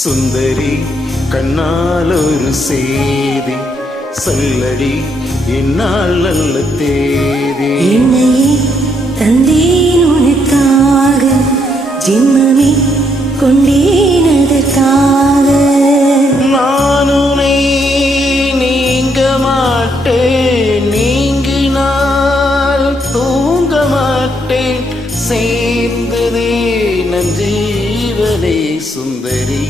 சுந்தரி கண்ணால் ஒரு செய்தி சொல்லடி என்னால் நல்ல தேதி. என்னையே தந்தேன் உனக்காக, ஜென்மமே கொண்டேன் அதற்காக. நான் உன்னை நீங்க மாட்டேன், நீங்கினால் தூங்க மாட்டேன், சேர்ந்ததே நம் ஜீவனே. சுந்தரி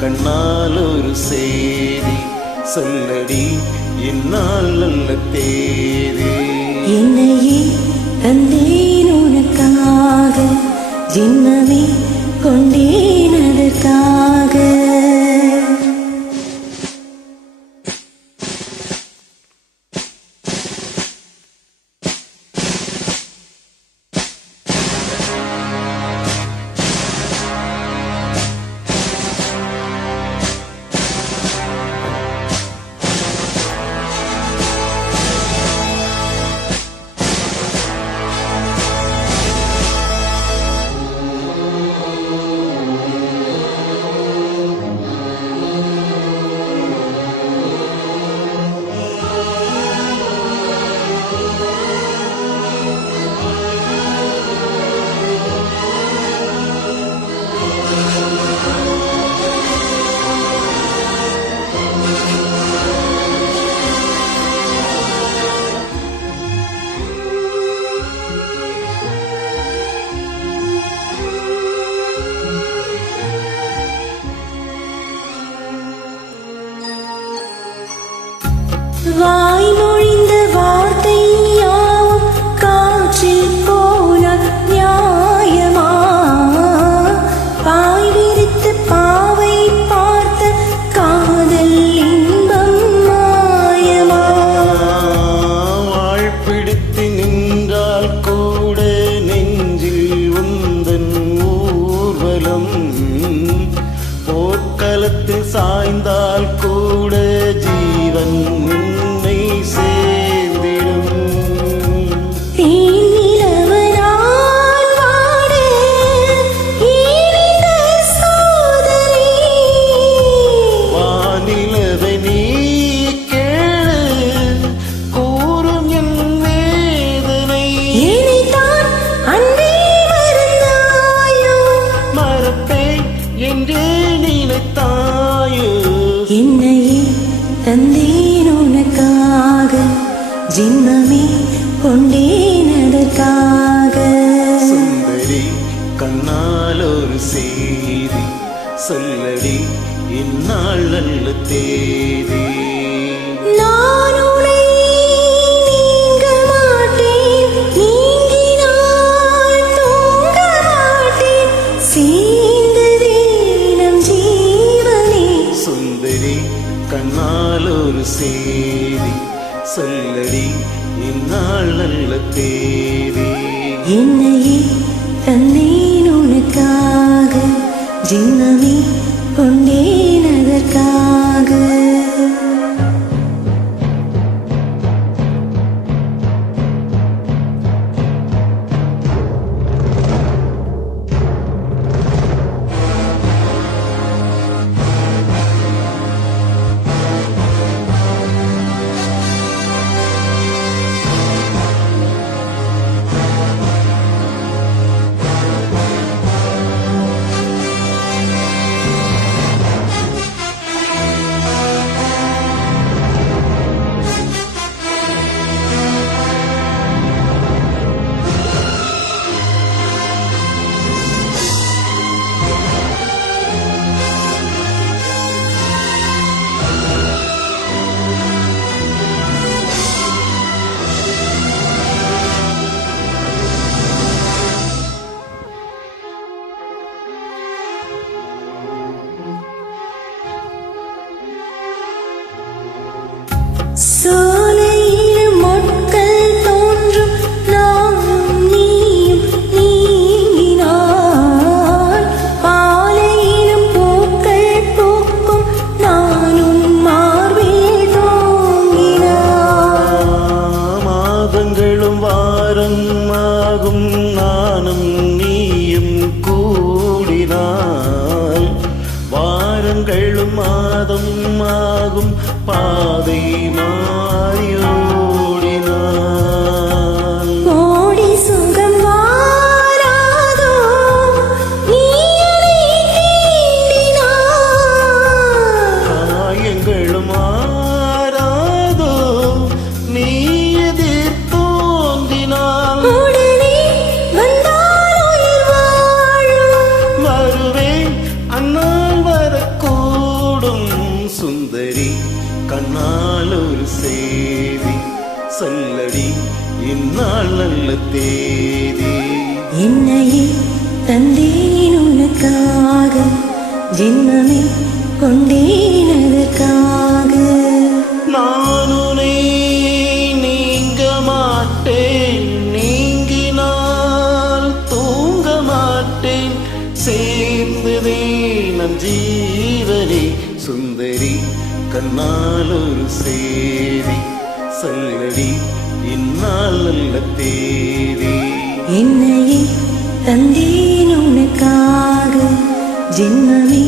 கண்ணால் ஒரு செய்தி சொல்லடி என்னால் நல்ல தேதி. என்னையே தந்தேன் உனக்காக, ஜென்மமே கொண்டேன் அதற்காக. வாய்மொழிந்த வார்த்தை யாவும் காற்றில் போன நியாயமா? பாய் விரித்து பாவை பார்த்த காதல் இன்பம் மாயமா? வாழ்பிடித்து நின்றால் கூட நெஞ்சில் உந்தன் ஊர்வலம், போர்க்களத்தில் சாய்ந்தால் கூட ஜீவன் என்னையே தந்தேன் உனக்காக, ஜென்மமே கொண்டேன் அதற்காக. சுந்தரி கண்ணால் ஒரு செய்தி சொல்லடி இந்நாள் நல்ல தேதி. நான் உன்னை நீங்க மாட்டேன், நீங்கினால் தூங்க மாட்டேன், சேர்ந்ததே நம் ஜீவனே. சுந்தரி கண்ணால் ஒரு செய்தி சொல்லடி இந்நாள் நல்ல தேதி. என்னையே தந்தேன் உனக்காக, ஜென்மமே கொண்டேன் அதற்காக. சோலையில் மொட்கள் தோன்றும் நானும் நீயும் நீங்கினான், பாலையிலும் பூக்கள் பூக்கும் நானும் மார்பில் தூங்கினான். மாதங்களும் வாரம் ஆகும் நானும் நீயும் மாதம் ஆகும் பாதை மாறியோடினான். கோடி சுகம் வாராதோ நீ என்னை தீண்டினாய். காயங்களும் மாறாதோ நீ எதிர் தோன்றினான். உடனே வந்தால் உயிர் வாழும். வருவேன் அந்நாள் வரக்கூடும். சுந்தரி கண்ணால் ஒரு செய்தி சொல்லடி இந்நாள் நல்ல தேதி. என்னையே தந்தேன் உனக்காக, ஜென்மமே கொண்டேன் அதற்காக. நான் உன்னை நீங்க மாட்டேன், நீங்கினால் தூங்க மாட்டேன். சேர்ந்ததே நம் ஜீவனே. சுந்தரி கண்ணால் ஒரு செய்தி சொல்லடி இந்நாள் நல்ல தேதி. என்னையே தந்தேன் உனக்காக, ஜென்மமே